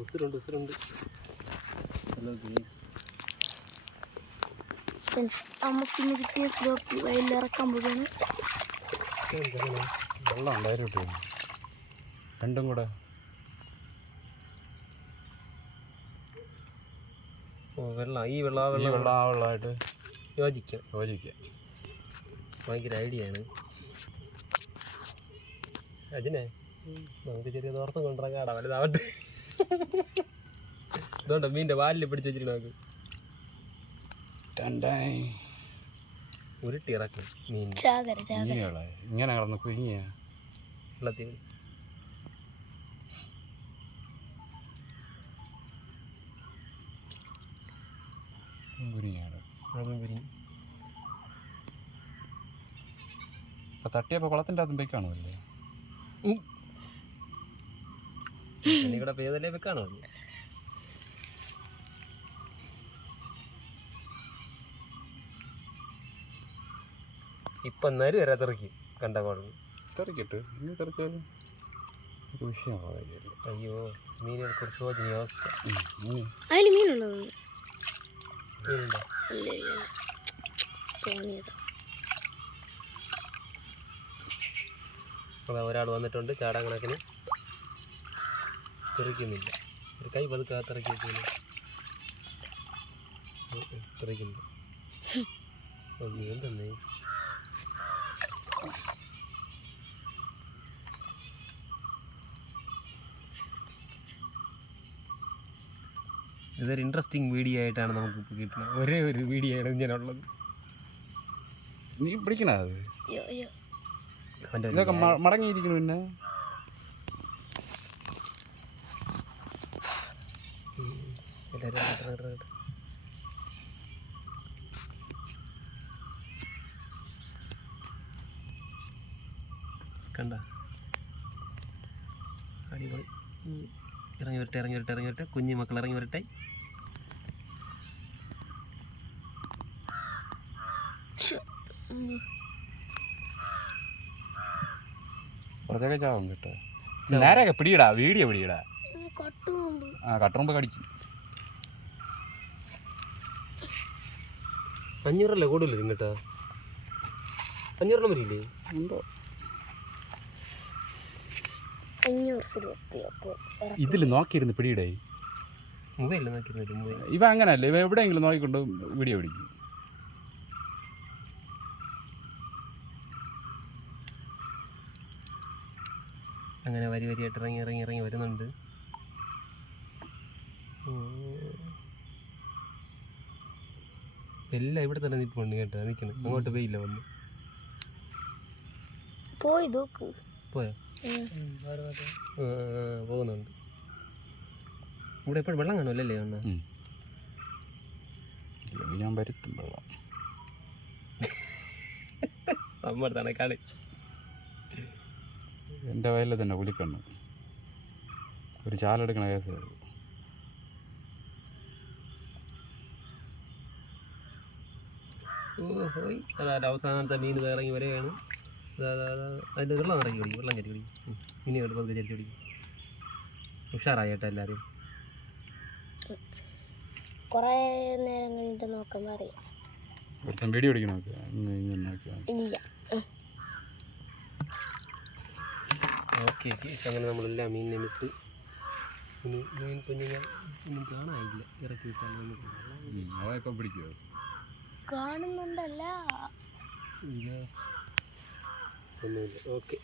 ഉസിരുണ്ട് ഉസിരുണ്ട്. Hello guys, അമ്മക്കിന്ന് കിട്ടിയ sloppy വയലിറക്കാൻ പോവുകയാണ്. വെള്ളം ഉണ്ടായിരുന്നു രണ്ടും കൂടെ. വെള്ളം ഈ വെള്ളം ആ വെള്ളമായിട്ട് യോജിക്കാം. ഭയങ്കര ഐഡിയ ആണ് അതിനെ. നമുക്ക് ചെറിയ തോർത്തം കൊണ്ടിറങ്ങാടാ, വലുതാവട്ടെ. ഇതുകൊണ്ട് മീൻ്റെ വാലിൽ പിടിച്ച് വെച്ചിട്ട് നമുക്ക് ഉരുട്ടി ഇറക്കും മീൻ. ഇങ്ങനെ കിടന്ന് കുഞ്ഞിയ വെള്ളത്തിൽ ഇപ്പം തട്ടിയപ്പോൾ കുളത്തിൻ്റെ അകത്തും ബൈക്കാണല്ലേ. ഇവിടെ പേതല്ലേ വെക്കാണോ? ഇപ്പം നരി വരെ തെറിക്കും കണ്ട പാടുന്നു. തെറിക്കട്ടെ, ഇനി തെറിച്ചാലും വിഷയമാണ്. അയ്യോ, മീനുകൾ കുറിച്ച് ശോചനീയ അവസ്ഥ. അതിൽ മീനുണ്ടോ? മീനുണ്ടോ? അതാ ഒരാൾ വന്നിട്ടുണ്ട് ചാടാൻ കണക്കിന്. തെറിക്കുന്നില്ല, ഒരു കൈ പതുക്കെ തിറക്കി വെക്കുന്നു. തെറിക്കുന്നു. എന്തെന്നേ ഇതൊരു ഇൻട്രസ്റ്റിംഗ് വീഡിയോ ആയിട്ടാണ് നമുക്കിപ്പോൾ കിട്ടുന്നത്. ഒരേ ഒരു വീഡിയോ ആണ് ഇങ്ങനെയുള്ളത്. നീ പിടിക്കണ അത് ഇതൊക്കെ മടങ്ങിയിരിക്കണു. പിന്നെ കണ്ട അടിപൊളി. ഇറങ്ങി വരട്ടെ കുഞ്ഞു മക്കൾ ഇറങ്ങി വരട്ടെ. പുറത്തേക്ക് ചാവും കേട്ടോ. നേരെയൊക്കെ പിടിയിടാ, വീഡിയോ പിടിയിടാ. കട്ടുമ്പ് കടിച്ചു. 500 കൂടുതൽ കേട്ടോ. 500 വരില്ലേ എന്തോ. 500 ഇതിൽ നോക്കിയിരുന്ന് പിടിയിടേ. മൊബൈലിൽ നോക്കിയിരുന്നില്ല. ഇവ അങ്ങനല്ലേ, ഇവ എവിടെയെങ്കിലും നോക്കിക്കൊണ്ട് വീഡിയോ പിടിക്കും. അങ്ങനെ വരിയായിട്ട് ഇറങ്ങി വരുന്നുണ്ട്. എല്ലാം ഇവിടെ തന്നെ നിൽപ്പുണ്ട് കേട്ടോ. നിൽക്കണം, അങ്ങോട്ട് പോയില്ല. വന്ന് പോയോ? പോകുന്നുണ്ട്. ഇവിടെ എപ്പോഴും വെള്ളം കാണുമല്ലേ? ഞാൻ വരുത്തും വെള്ളം. അമ്മടുത്താണ് കളി. എൻ്റെ വയലിൽ തന്നെ പുലിക്കണ്ണ് ഒരു ചാലെടുക്കണ കേസ്. അതായത് അവസാനത്തെ മീൻ ഇറങ്ങി വരികയാണ്. അതിൻ്റെ വെള്ളം ഇറങ്ങി പിടിക്കും, വെള്ളം കയറ്റി പിടിക്കും. മീൻ പതുക്കെ ചരിച്ച് പിടിക്കും. ഉഷാറായി കേട്ടോ എല്ലാവരും. കുറേ നേരം കഴിഞ്ഞിട്ട് നോക്കുമ്പോൾ അറിയാം. വീഡിയോ പിടിക്കണം. ഓക്കെ, അങ്ങനെ നമ്മളെല്ലാം മീനിനെ ഇട്ട് മീൻ കുഞ്ഞുങ്ങൾ ഒന്നും കാണാനില്ല. ഇറക്കി വിട്ടാൽ ഇപ്പം പിടിക്കുമോ? കാണുന്നുണ്ടല്ല. ഒന്നുമില്ല. ഓക്കെ.